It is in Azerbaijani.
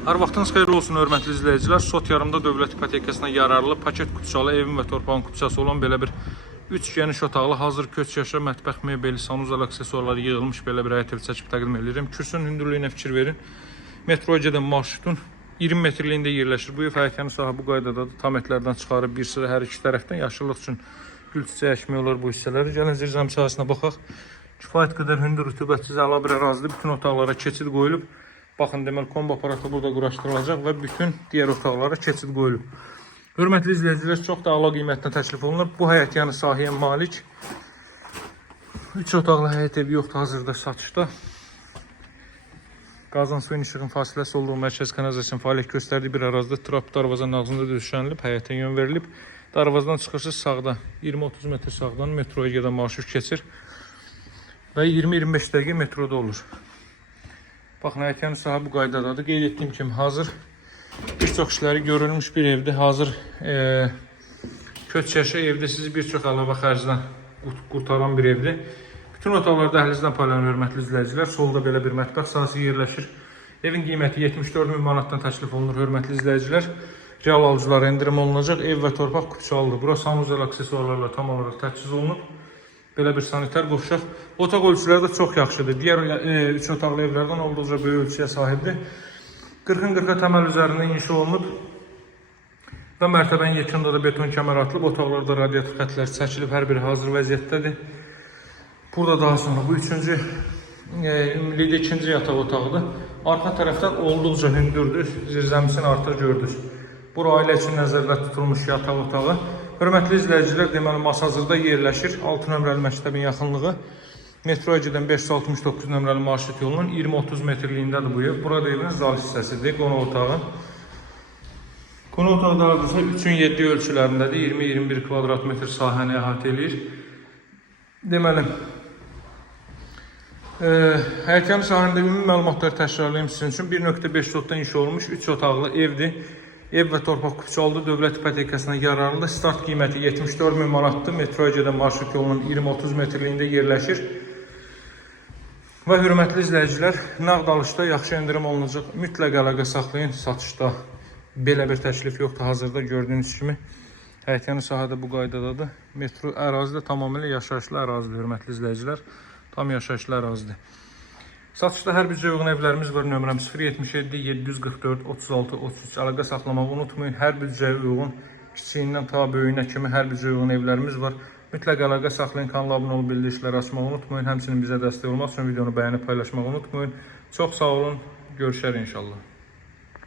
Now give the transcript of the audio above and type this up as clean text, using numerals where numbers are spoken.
Hər vaxtınız xeyirli olsun, hörmətli izləyicilər. Sot yarımda dövlət ipotekasına yararlı paket kupçalı evin və torpağın kupçası olan belə bir 3 geniş otaqlı hazır köç yaşa, mətbəx mebeli, sanuzal aksesuarları yığılmış belə bir həyət evi çəkib təqdim edirəm. Kürsünün hündürlüyünə fikir verin. Metroya gedən marşrutun 20 metrliyində yerləşir. Bu ev həyətyanı sahə bu qaydadadır. Tam etlərdən çıxarıb bir sıra hər iki tərəfdən yaşıllıq üçün gül çiçəyi əkmək olar bu hissələri. Gəlin zirzəmi sahəsinə baxaq. Kifayət qədər hündür, rütubətsiz, əla bir ərazidir. Bütün otaqlara keçid qoyulub. Baxın, deməli, kombo aparatı burada quraşdırılacaq və bütün digər otaqlara keçid qoyulub. Hörmətli izləyicilər, çox da əla qiymətlə təklif olunur. Bu həyətyanı sahəyə malik 3 otaqlı həyət evi yoxdur hazırda satışda. Qazan suyun işığın fasiləsi olduğu mərkəz kanalizasiyanın fəaliyyət göstərdiyi bir ərazidə trap darvazanın ağzında döşənilib, həyətə yön verilib. Darvazadan çıxırsınız sağda 20-30 metr sağdan metroya gedən marşrut keçir və 20-25 dəqiqə metroda olur. Baxın, həyətyanı sahə bu qaydadadır. Qeyd etdiyim kimi hazır bir çox işləri görülmüş bir evdir. Hazır köç yaşa evdə sizi bir çox əlavə xərcdən qurtaran bir evdir. Bütün otaqlar dəhlizdən paylanır, hörmətli izləyicilər. Solda belə bir mətbəx sahəsi yerləşir. Evin qiyməti 74 min manatdan təklif olunur, hörmətli izləyicilər. Real alıcılara endirim olunacaq. Ev və torpaq kupçalıdır. Bura sanuzal aksesuarlarla tam olaraq təchiz olunub. Belə bir sanitar qovşaq. Otaq ölçüləri də çox yaxşıdır. Digər 3 otaqlı evlərdən olduqca böyük ölçüyə sahibdir. 40-40 təməl üzərində inşa olunub və mərtəbənin yekunda da beton kəmər atılıb. Otaqlarda radiator xətləri çəkilib, hər biri hazır vəziyyətdədir. Burada daha sonra bu ümumilikdə ikinci yataq otağıdır. Arxa tərəfdən olduqca hündürdür. Zirzəmisini artıq gördünüz. Bura ailə üçün nəzərdə tutulmuş yataq otağı. Hörmətli izləyicilər, deməli, Masazırda yerləşir. 6 nömrəli məktəbin yaxınlığı. Metroya gedən 569 nömrəli marşrut yolunun 20-30 metrliyindədir bu ev. Burada evin zal hissəsidir, qonaq otağı. Qonaq otağı da hardasa 3-7 ölçülərindədir. 20-21 kvadrat metr sahəni əhatə edir. Deməli, həyətyanı sahəndə ümumi məlumatları təkrarlayım sizin üçün. 1.5 sotdan inşa olmuş 3 otaqlı evdir. Ev və torpaq kupçalıdır. Dövlət ipotekasına yararlı. Start qiyməti 74 min manatdır. Metroya gedən marşrut yolunun 20-30 metrliyində yerləşir. Və hörmətli izləyicilər, nağd alışda yaxşı endirim olunacaq. Mütləq əlaqə saxlayın. Satışda belə bir təklif yoxdur. Hazırda gördüyünüz kimi həyətyanı sahədə bu qaydadadır. Metro ərazidə tamamilə yaşayışlı ərazidir, hörmətli izləyicilər. Tam yaşayışlı ərazidir. Satışda hər büdcəyə uyğun evlərimiz var. Nömrəm 077 744 36 33. Əlaqə saxlamağı unutmayın. Hər büdcəyə uyğun, kiçiyindən ta böyüyünə kimi hər büdcəyə uyğun evlərimiz var. Mütləq əlaqə saxlayın. Kanala abunə olub bildirişləri açmağı unutmayın. Həmçinin bizə dəstək olmaq üçün videonu bəyənib paylaşmağı unutmayın. Çox sağ olun. Görüşərik inşallah.